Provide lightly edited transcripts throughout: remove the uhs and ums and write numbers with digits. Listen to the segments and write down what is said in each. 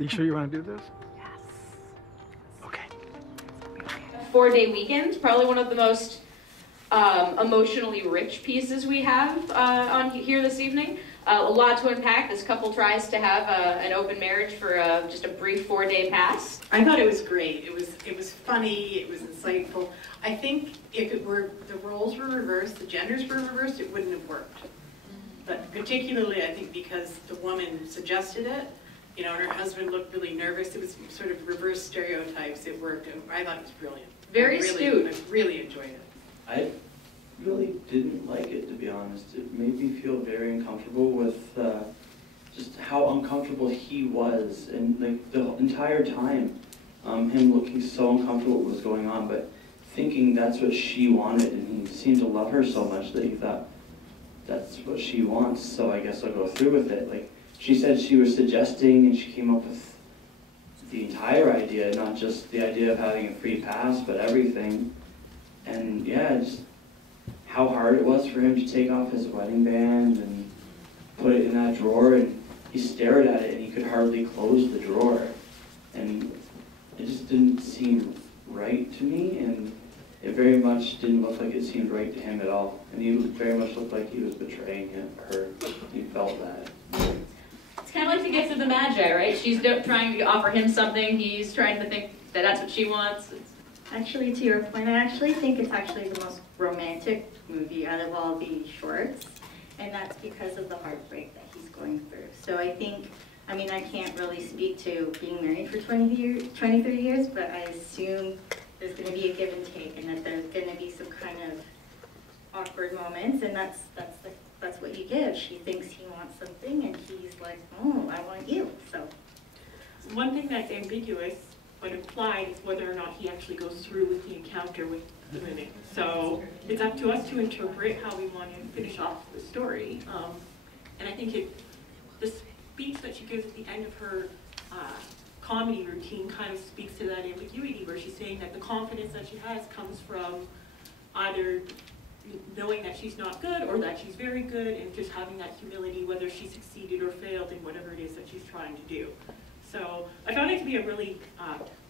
you sure you want to do this? Yes. Okay. 4-day weekend, probably one of the most emotionally rich pieces we have on here this evening. A lot to unpack. This couple tries to have an open marriage for just a brief 4-day pass. I thought it was great. It was funny. It was insightful. I think if it were the roles were reversed, the genders were reversed, it wouldn't have worked. But particularly, I think because the woman suggested it, you know, and her husband looked really nervous. It was sort of reverse stereotypes. It worked. I thought it was brilliant. Very astute. I really enjoyed it. I really didn't like it, to be honest. It made me feel very uncomfortable with just how uncomfortable he was, and like the entire time, him looking so uncomfortable with what was going on, but thinking that's what she wanted, and he seemed to love her so much that he thought that's what she wants, so I guess I'll go through with it. Like she said, she was suggesting, and she came up with the entire idea, not just the idea of having a free pass, but everything. And yeah, just how hard it was for him to take off his wedding band and put it in that drawer, and he stared at it and he could hardly close the drawer. And it just didn't seem right to me, and it very much didn't look like it seemed right to him at all. And he very much looked like he was betraying her. He felt that. It's kind of like the gift of the Magi, right? She's trying to offer him something. He's trying to think that that's what she wants. Actually, to your point, I actually think it's actually the most romantic movie out of all the shorts, and that's because of the heartbreak that he's going through. So I think, I mean, I can't really speak to being married for 23 years, but I assume there's going to be a give and take, and that there's going to be some kind of awkward moments, and that's what you give. She thinks he wants something, and he's like, oh, I want you. So one thing that's ambiguous but implied is whether or not he actually goes through with the encounter with the mimic. So it's up to us to interpret how we want to finish off the story. And I think the speech that she gives at the end of her comedy routine kind of speaks to that ambiguity, where she's saying that the confidence that she has comes from either knowing that she's not good or that she's very good, and just having that humility whether she succeeded or failed in whatever it is that she's trying to do. So I found it to be a really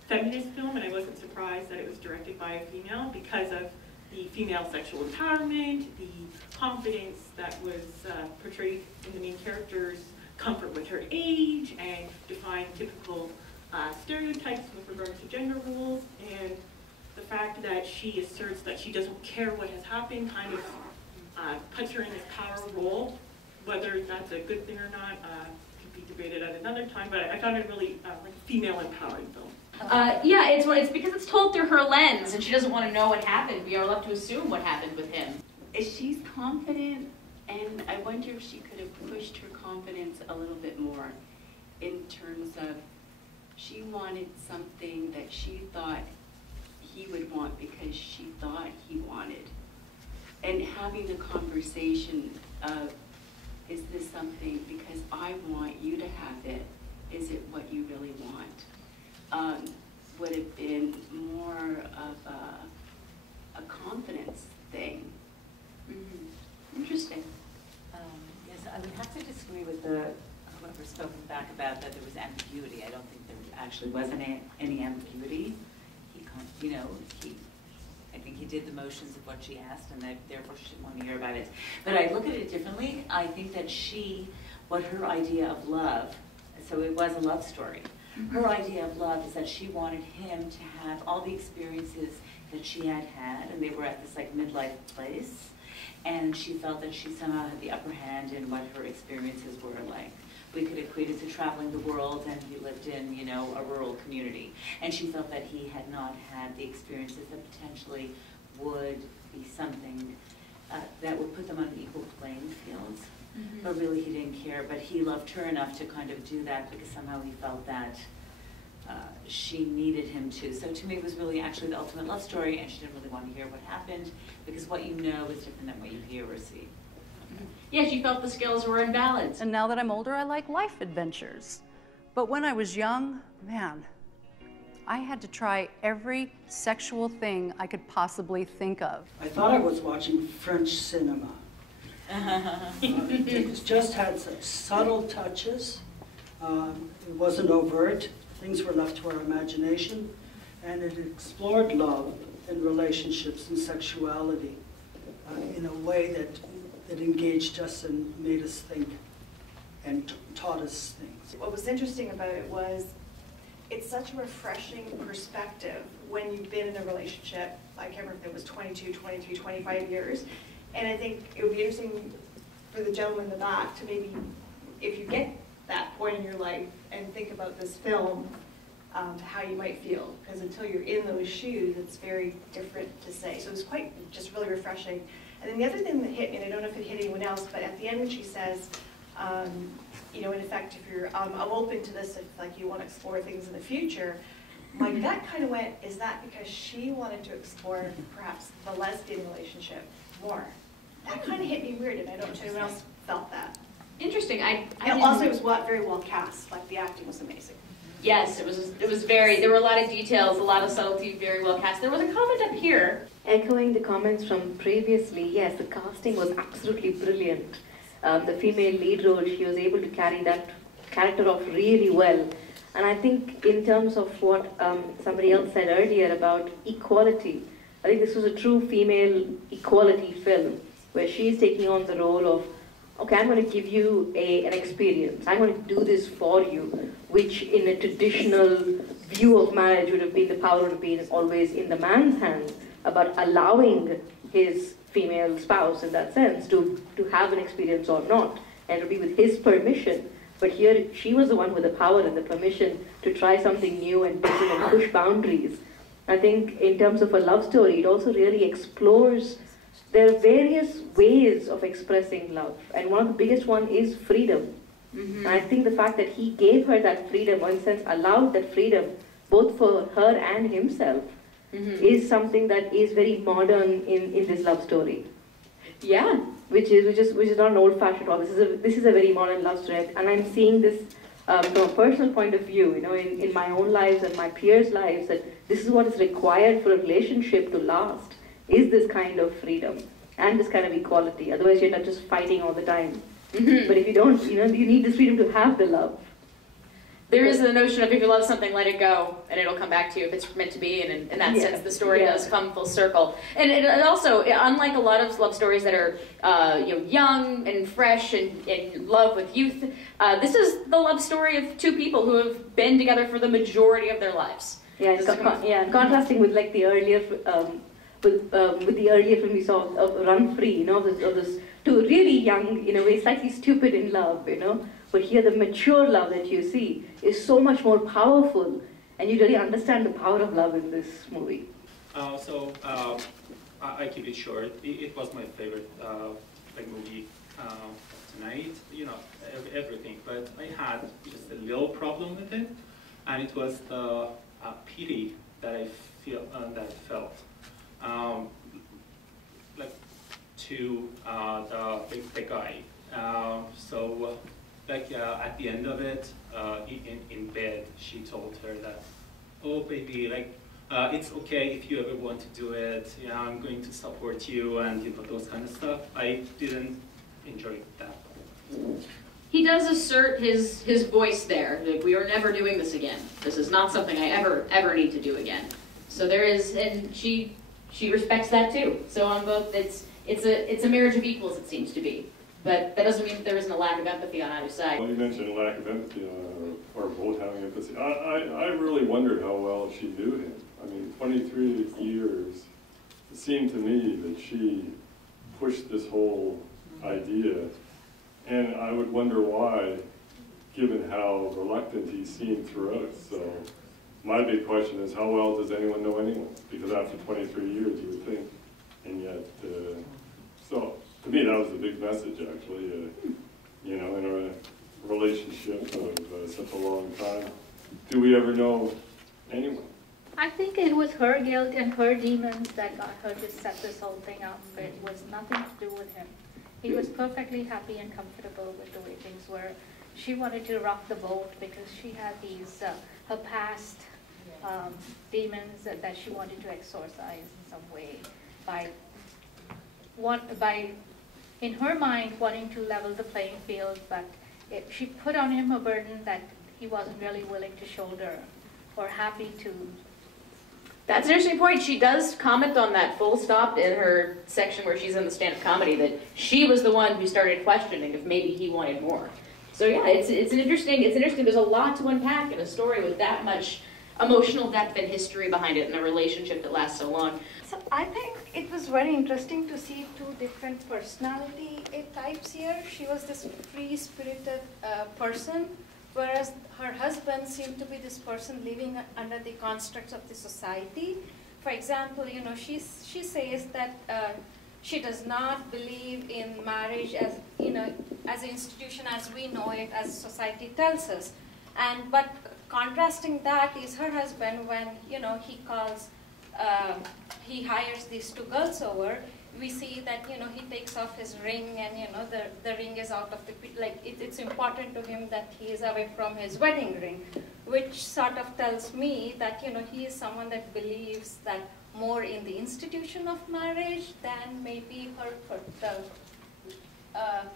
feminist film, and I wasn't surprised that it was directed by a female because of the female sexual empowerment, the confidence that was portrayed in the main character's comfort with her age, and defying typical stereotypes with regards to gender roles, and the fact that she asserts that she doesn't care what has happened kind of puts her in this power role. Whether that's a good thing or not could be debated at another time, but I found it really like a female empowering film. Yeah, it's because it's told through her lens, and she doesn't want to know what happened. We are left to assume what happened with him. She's confident, and I wonder if she could have pushed her confidence a little bit more in terms of she wanted something that she thought he would want because she thought he wanted. And having the conversation of, is this something because I want you to have it, is it what you really want? Would have been more of a confidence thing. Mm-hmm. Interesting. Yes, I would have to disagree with whoever spoken back about that there was ambiguity. I don't think there actually wasn't any ambiguity. I think he did the motions of what she asked, and that therefore she didn't want to hear about it. But I look at it differently. I think that what her idea of love, so it was a love story. Her idea of love is that she wanted him to have all the experiences that she had had, and they were at this like midlife place, and she felt that she somehow had the upper hand in what her experiences were like. We could equate it to traveling the world, and he lived in, you know, a rural community. And she felt that he had not had the experiences that potentially would be something that would put them on an equal playing field. Mm-hmm. But really he didn't care, but he loved her enough to kind of do that because somehow he felt that she needed him to. So to me it was really actually the ultimate love story, and she didn't really want to hear what happened because what you know is different than what you hear or see. Yeah, she felt the scales were in balance. And now that I'm older, I like life adventures. But when I was young, man, I had to try every sexual thing I could possibly think of. I thought I was watching French cinema. It just had such subtle touches It wasn't overt. Things were left to our imagination. And it explored love and relationships and sexuality in a way that engaged us and made us think and taught us things. What was interesting about it was it's such a refreshing perspective when you've been in a relationship. I can't remember if it was 22, 23, 25 years. And I think it would be interesting for the gentleman in the back to maybe, if you get that point in your life and think about this film, how you might feel. Because until you're in those shoes, it's very different to say. So it was quite just really refreshing. And then the other thing that hit me, and I don't know if it hit anyone else, but at the end when she says, you know, in effect, if you're, I'm open to this if like you want to explore things in the future, my gut kind of went, is that because she wanted to explore perhaps the lesbian relationship more? That kind of hit me weird, and I don't know if anyone else felt that. Interesting. And also, it was very well cast. Like the acting was amazing. Yes, it was very. There were a lot of details, a lot of subtlety, very well cast. There was a comment up here. Echoing the comments from previously, yes, the casting was absolutely brilliant. The female lead role, she was able to carry that character off really well. And I think in terms of what somebody else said earlier about equality, I think this was a true female equality film, where she's taking on the role of, okay, I'm going to give you an experience. I'm going to do this for you, which in a traditional view of marriage would have been the power would have been always in the man's hands, about allowing his female spouse, in that sense, to have an experience or not, and to be with his permission. But here, she was the one with the power and the permission to try something new and different and push boundaries. I think in terms of a love story, it also really explores, there are various ways of expressing love, and one of the biggest one is freedom. And I think the fact that he gave her that freedom, or in a sense allowed that freedom, both for her and himself, is something that is very modern in this love story. Yeah, which is not an old-fashioned one. This is a very modern love story, and I'm seeing this from a personal point of view, you know, in my own lives and my peers' lives, that this is what is required for a relationship to last, is this kind of freedom and this kind of equality. Otherwise, you're not just fighting all the time. But if you don't, you know, you need this freedom to have the love. There is the notion of if you love something, let it go, and it'll come back to you if it's meant to be, and in that sense, the story does come full circle. And it also, unlike a lot of love stories that are you know, young and fresh and in love with youth, this is the love story of two people who have been together for the majority of their lives. Yeah, and contrasting with like the earlier, with the earlier film we saw of Run Free, you know, of this two really young, in a way, slightly stupid in love, you know. But here the mature love that you see is so much more powerful, and you really understand the power of love in this movie. I keep it short. It was my favorite movie tonight. You know, everything. But I had just a little problem with it, and it was the pity that I felt, like to the guy. At the end of it, in bed, she told her that, oh baby, like, it's okay if you ever want to do it, yeah, I'm going to support you, and you know, those kind of stuff. I didn't enjoy that. He does assert his voice there, that we are never doing this again. This is not something I ever need to do again. So there is, and she respects that too. So on both, it's a marriage of equals, it seems to be. But that doesn't mean that there isn't a lack of empathy on either side. Well, you mentioned a lack of empathy or both having empathy. I really wondered how well she knew him. I mean, 23 years, it seemed to me that she pushed this whole idea, and I would wonder why, given how reluctant he seemed throughout. So my big question is, how well does anyone know anyone? Because after 23 years, you would think, and yet, so. To me, that was a big message, actually. You know, in a relationship of such a long time, do we ever know anyone? I think it was her guilt and her demons that got her to set this whole thing up. But it was nothing to do with him. He was perfectly happy and comfortable with the way things were. She wanted to rock the boat because she had these her past demons that she wanted to exorcise in some way by in her mind, wanting to level the playing field, but she put on him a burden that he wasn't really willing to shoulder or happy to. That's an interesting point. She does comment on that full stop in her section where she's in the stand-up comedy, that she was the one who started questioning if maybe he wanted more. So yeah, it's interesting. There's a lot to unpack in a story with that much emotional depth and history behind it, and a relationship that lasts so long. So I think it was very interesting to see two different personality types here. She was this free-spirited person, whereas her husband seemed to be this person living under the constructs of the society. For example, you know, she says that she does not believe in marriage as, you know, as an institution as we know it, as society tells us. But contrasting that is her husband, when, you know, he calls, he hires these two girls over, we see that, you know, he takes off his ring, and, you know, the ring is out of the, like, it's important to him that he is away from his wedding ring, which sort of tells me that, you know, he is someone that believes that more in the institution of marriage than maybe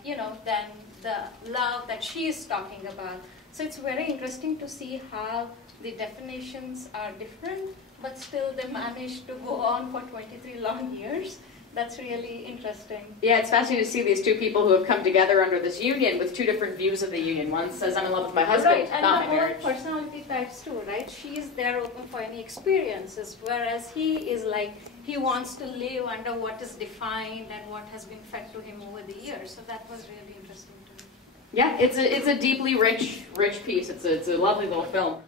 you know, than the love that she is talking about. So it's very interesting to see how the definitions are different, but still they managed to go on for 23 long years. That's really interesting. Yeah, it's fascinating to see these two people who have come together under this union with two different views of the union. One says, I'm in love with my husband, right, not my and marriage. the whole personality types too, right? She is there open for any experiences, whereas he is like, he wants to live under what is defined and what has been fed to him over the years. So that was really interesting to me. Yeah, it's a deeply rich piece. It's a lovely little film.